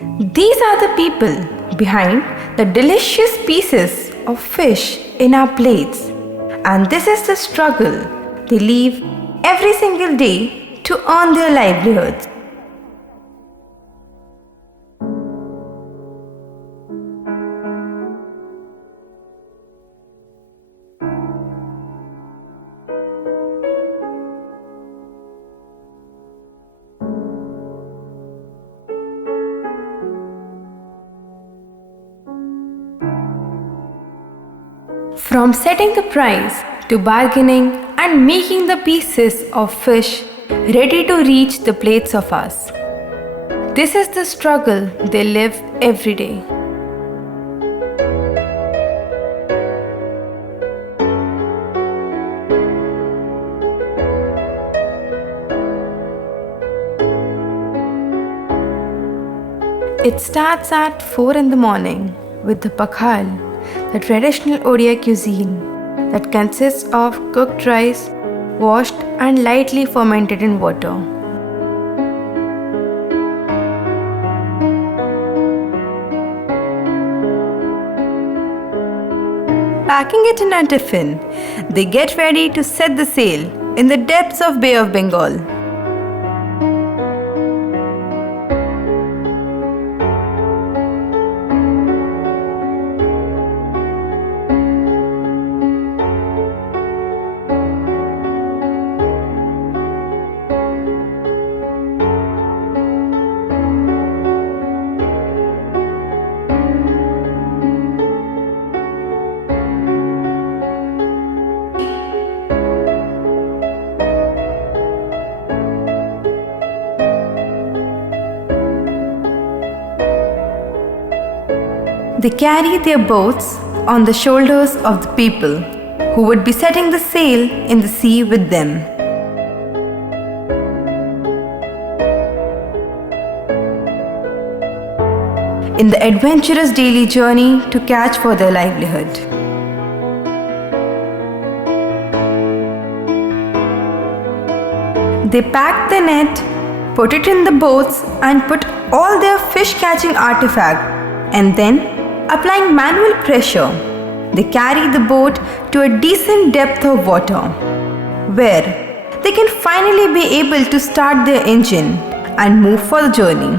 These are the people behind the delicious pieces of fish in our plates. And this is the struggle they live every single day to earn their livelihoods. From setting the price to bargaining and making the pieces of fish ready to reach the plates of us. This is the struggle they live every day. It starts at 4 in the morning with the pakhal, the traditional Odia cuisine that consists of cooked rice, washed and lightly fermented in water. Packing it in a tiffin, they get ready to set the sail in the depths of Bay of Bengal. They carry their boats on the shoulders of the people who would be setting the sail in the sea with them. In the adventurous daily journey to catch for their livelihood. They pack the net, put it in the boats and put all their fish catching artifacts, and then applying manual pressure, they carry the boat to a decent depth of water, where they can finally be able to start their engine and move for the journey.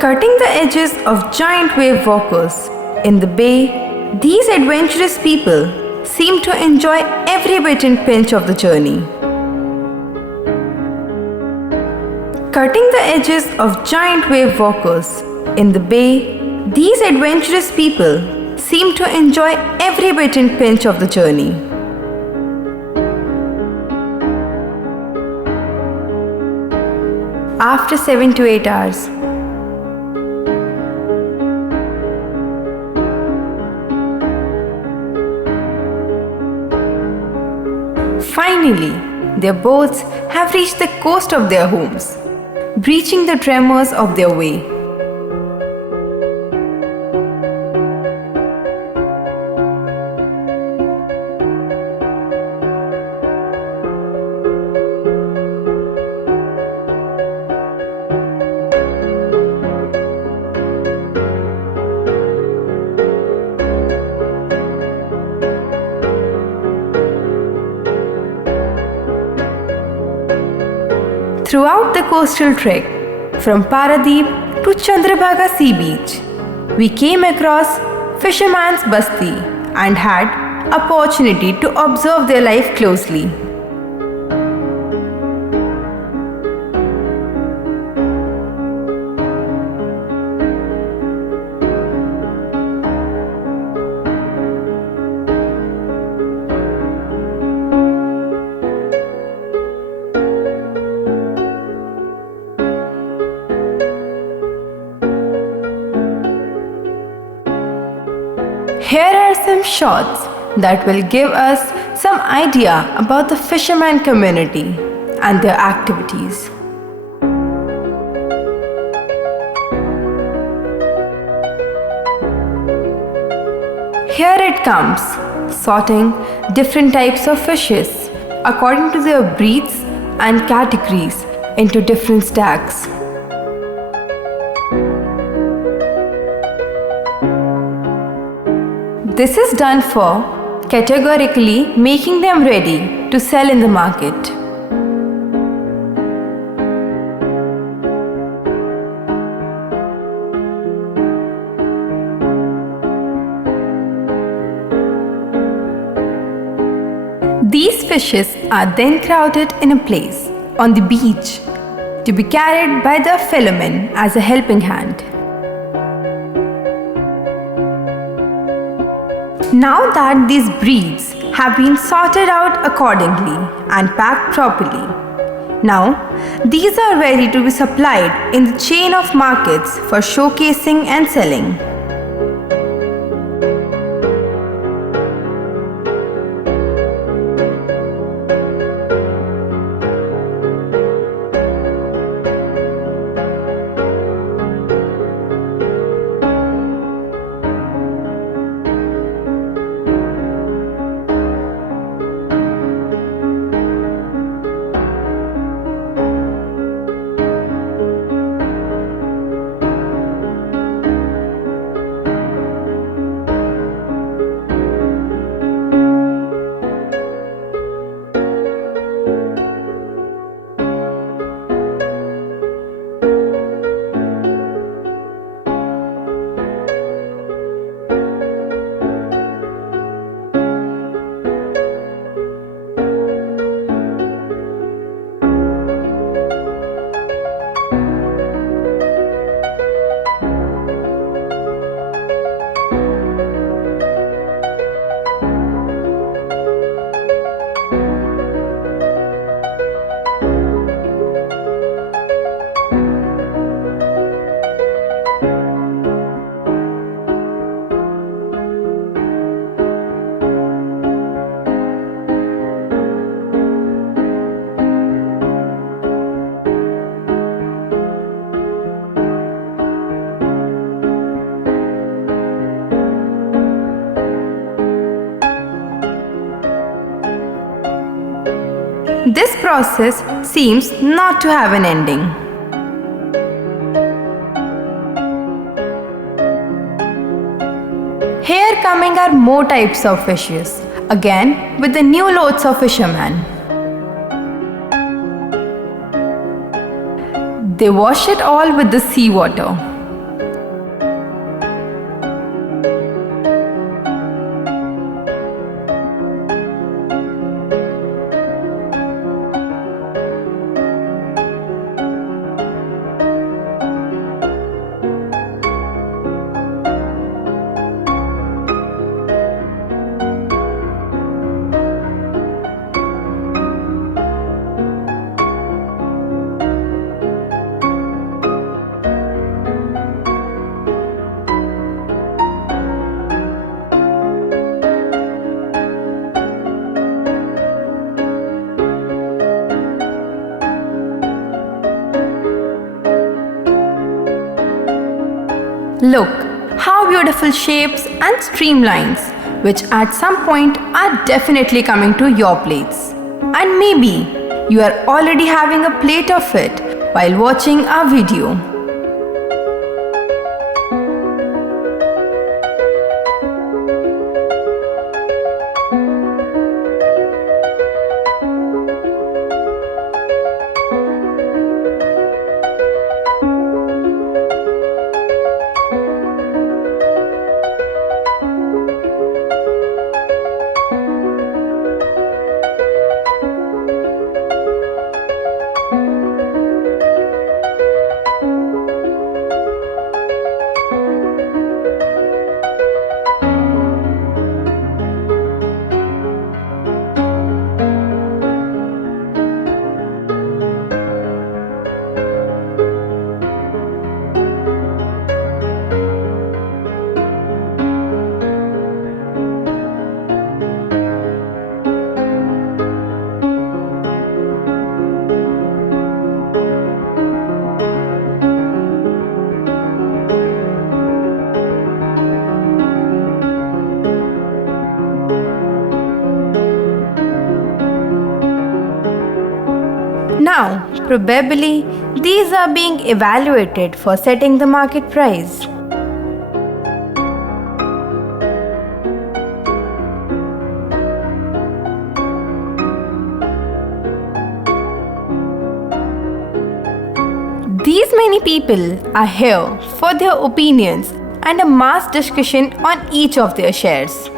Cutting the edges of giant wave walkers in the bay, these adventurous people seem to enjoy every bit and pinch of the journey. Cutting the edges of giant wave walkers in the bay, these adventurous people seem to enjoy every bit and pinch of the journey. After 7 to 8 hours, finally, their boats have reached the coast of their homes, breaching the tremors of their way. Throughout the coastal trek, from Paradeep to Chandrabhaga Sea Beach, we came across fisherman's basti and had opportunity to observe their life closely. Here are some shots that will give us some idea about the fisherman community and their activities. Here it comes, sorting different types of fishes according to their breeds and categories into different stacks. This is done for categorically making them ready to sell in the market. These fishes are then crowded in a place on the beach to be carried by their fellow men as a helping hand. Now that these breeds have been sorted out accordingly and packed properly, now these are ready to be supplied in the chain of markets for showcasing and selling. This process seems not to have an ending. Here coming are more types of fishes, again with the new loads of fishermen. They wash it all with the seawater. Look, how beautiful shapes and streamlines, which at some point are definitely coming to your plates. And maybe you are already having a plate of it while watching our video. Now, probably these are being evaluated for setting the market price. These many people are here for their opinions and a mass discussion on each of their shares.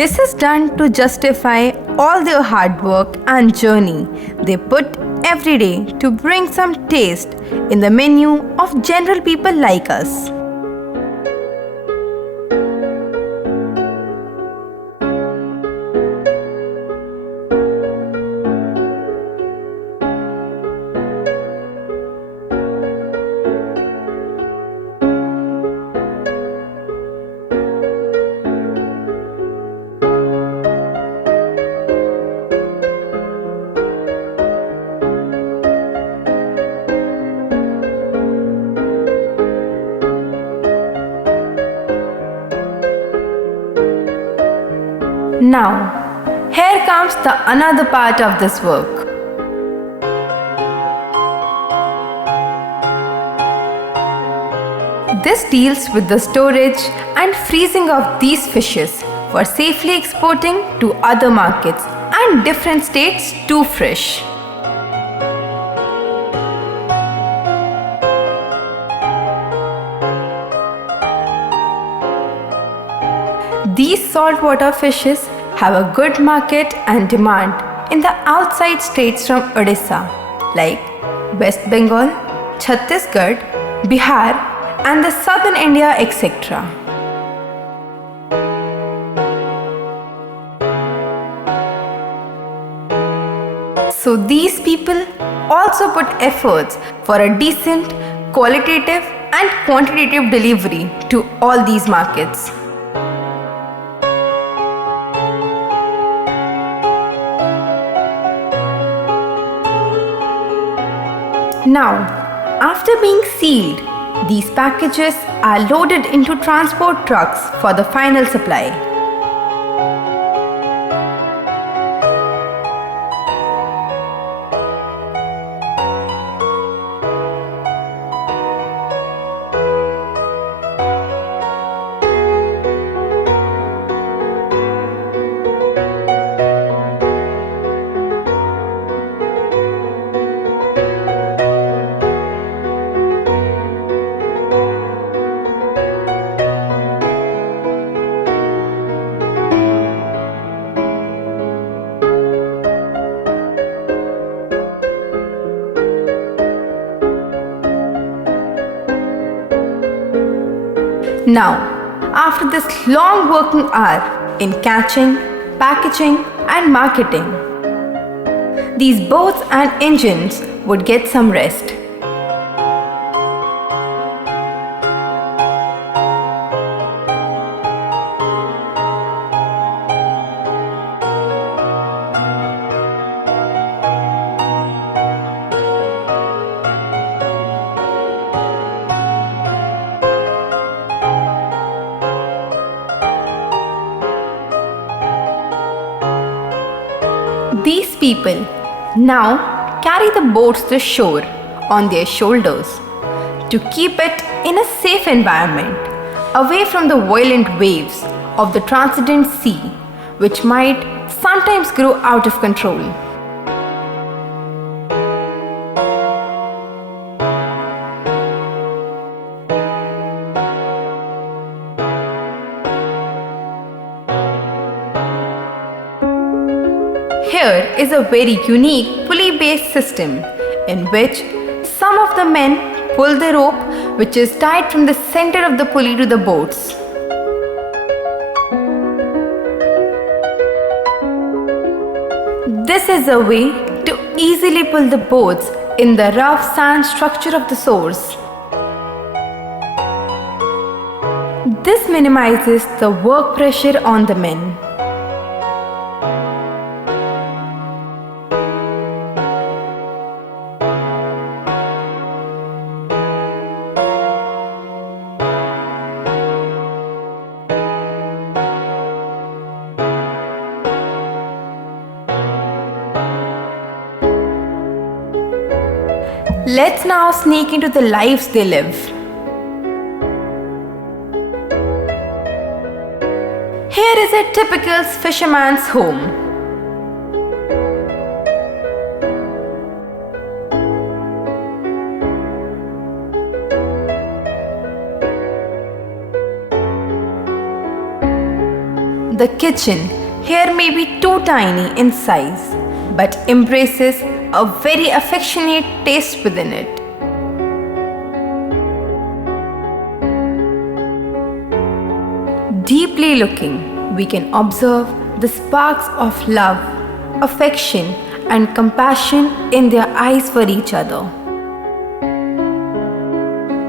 This is done to justify all their hard work and journey they put every day to bring some taste in the menu of general people like us. Now, here comes the another part of this work. This deals with the storage and freezing of these fishes for safely exporting to other markets and different states to fresh. These saltwater fishes have a good market and demand in the outside states from Odisha like West Bengal, Chhattisgarh, Bihar and the southern India, etc. So these people also put efforts for a decent, qualitative and quantitative delivery to all these markets. Now, after being sealed, these packages are loaded into transport trucks for the final supply. Now, after this long working hour in catching, packaging and marketing, these boats and engines would get some rest. These people now carry the boats to shore on their shoulders to keep it in a safe environment, away from the violent waves of the transcendent sea, which might sometimes grow out of control. Here is a very unique pulley-based system in which some of the men pull the rope which is tied from the center of the pulley to the boats. This is a way to easily pull the boats in the rough sand structure of the source. This minimizes the work pressure on the men. Let's now sneak into the lives they live. Here is a typical fisherman's home. The kitchen here may be too tiny in size, but embraces a very affectionate taste within it. Deeply looking, we can observe the sparks of love, affection, and compassion in their eyes for each other.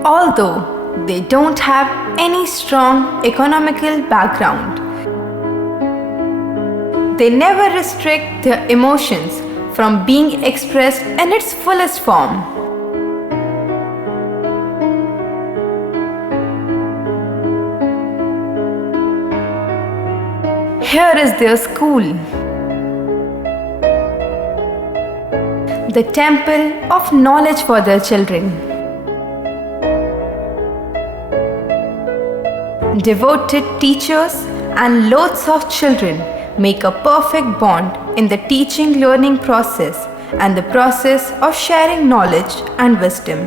Although they don't have any strong economical background, they never restrict their emotions from being expressed in its fullest form. Here is their school, the temple of knowledge for their children. Devoted teachers and loads of children make a perfect bond in the teaching-learning process and the process of sharing knowledge and wisdom.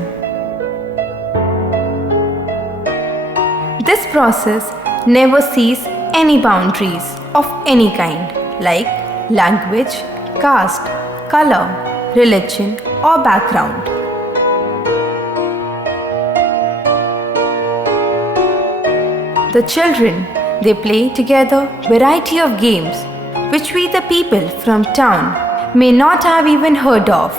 This process never sees any boundaries of any kind, like language, caste, color, religion, or background. The children, they play together variety of games which we the people from town may not have even heard of.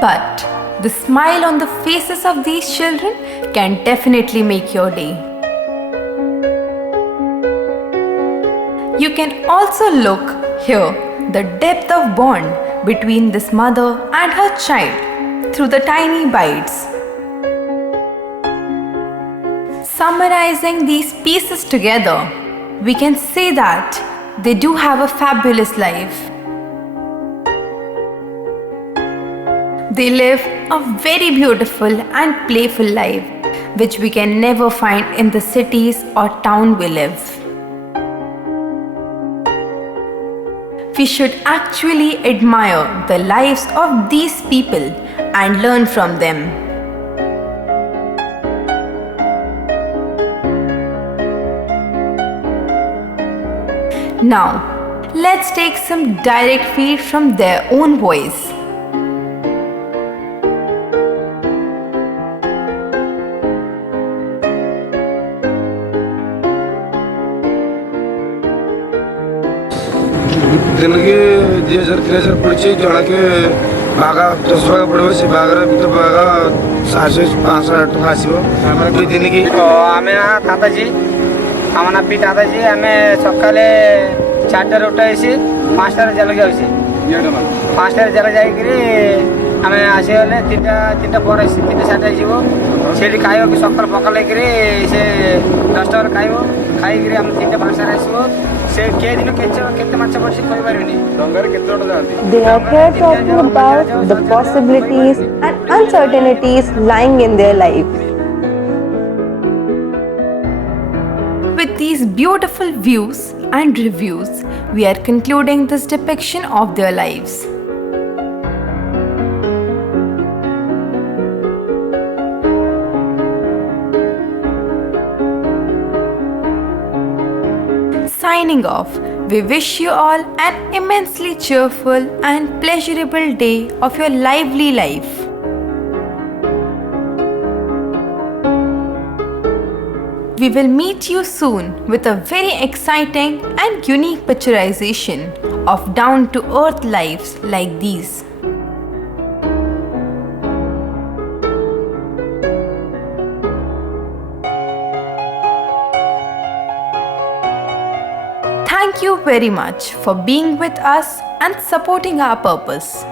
But the smile on the faces of these children can definitely make your day. You can also look here the depth of bond between this mother and her child through the tiny bites. Summarizing these pieces together, we can say that they do have a fabulous life. They live a very beautiful and playful life, which we can never find in the cities or town we live. We should actually admire the lives of these people and learn from them. Now, let's take some direct feed from their own voice. दिन के 2013 पड़ी जड़ा के बागा 10 भाग पड़े से बागर तो बागा 700-500 आसो दुई दिन की आमे दादाजी आम ना पी दादाजी आमे सकाले 4टार उठाई 5टार जल जाऊँगी 5टार जल जाकि आम आसगले 3टा पर 3टा 4 से खाइब सकाल पकाल से 10 टार खाइब खाई आम 3टा 5टार आसो से के दिन केते माछ पड़सी कहि पारिनी डंगर केते जण जांती. They are here talking about the possibilities and uncertainties lying in their life. With these beautiful views and reviews, we are concluding this depiction of their lives. Signing off, we wish you all an immensely cheerful and pleasurable day of your lively life. We will meet you soon with a very exciting and unique picturization of down to earth lives like these. Thank you very much for being with us and supporting our purpose.